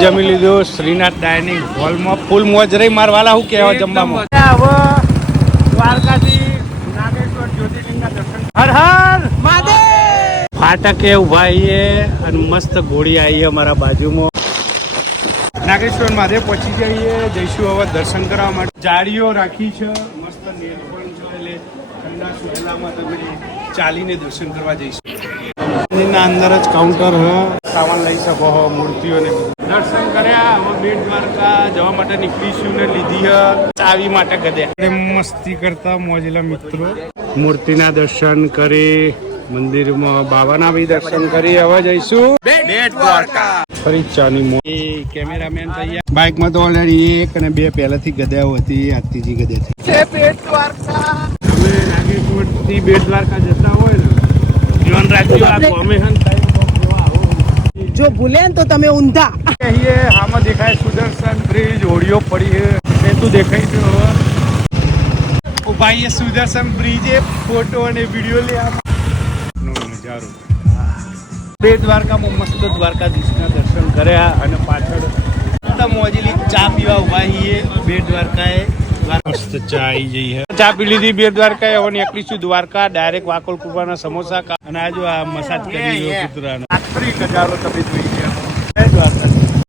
જમી લીધું શ્રીનાથ ડાઇનિંગ હોલમાં. ફૂલ મોજ રહી મારવાલા. શું કહેવા જમવામાં? હવે દ્વારકાથી નાગેશ્વર જ્યોતિર્લિંગના દર્શન. હર હર મહાદેવ. ફાટકે ઉભા આવીએ અને મસ્ત ઘોડી આવી અમારા બાજુમાં. નાગેશ્વર મહાદેવ પહોંચી જઈએ. જઈશું હવે દર્શન કરવા માટે. જાળીઓ રાખી છે મસ્ત. નેટ પણ છે એટલે ઠંડા સુહેલામાં તમે ચાલીને દર્શન કરવા જઈશું. મંદિરના અંદર જ કાઉન્ટર હ, સામાન લઈ શકો હો, મૂર્તિઓને દર્શન કર્યા. હવે બેટ દ્વારકા જવા માટે નીકળીશું ને લીધી ચાવી માટે ગધ્યા. મસ્તી કરતા મોજેલા મિત્રો મૂર્તિના દર્શન કરી મંદિરમાં બાબાના બી દર્શન કરી હવે જઈશું બેટ દ્વારકા. ફરી ચાની મોટી કેમેરામેન તૈયાર. બાઇકમાં તો ઓલરેડી 1 અને 2 પહેલાથી ગધાઓ હતી. આ ત્રીજી ગધા છે બેટ દ્વારકા. અમે નાગેશ્વરથી બેટ દ્વારકા જતા હોય ને ધ્યાન રાખજો. આ કોમેશન જો ભૂલે ને તો તમે ઊંધા. અહીં આમાં દેખાય સુદર્શન બ્રિજ. હોડીઓ પડી છે એ તું દેખાય છે હવે. ઓ ભાઈ એ સુદર્શન બ્રિજ એ ફોટો અને વિડીયો લે નજારો. બેટ દ્વારકામાં મસ્ત દ્વારકાધીશના દર્શન કર્યા અને પાછળ મોજેલી ચા પીવા ઉભા છીએ બેટ દ્વારકાએ. મસ્ત ચા આવી જઈ છે. ચા પી લીધી બેટ દ્વારકાએ. હવે નીકળીશું દ્વારકા ડાયરેક્ટ વાકોલ કુરબાના સમોસા. અને આ જો આ મસાજ કરી કૂતરાનો આખરી નજારો તમે જોઈ ગયા. જય દ્વારકા.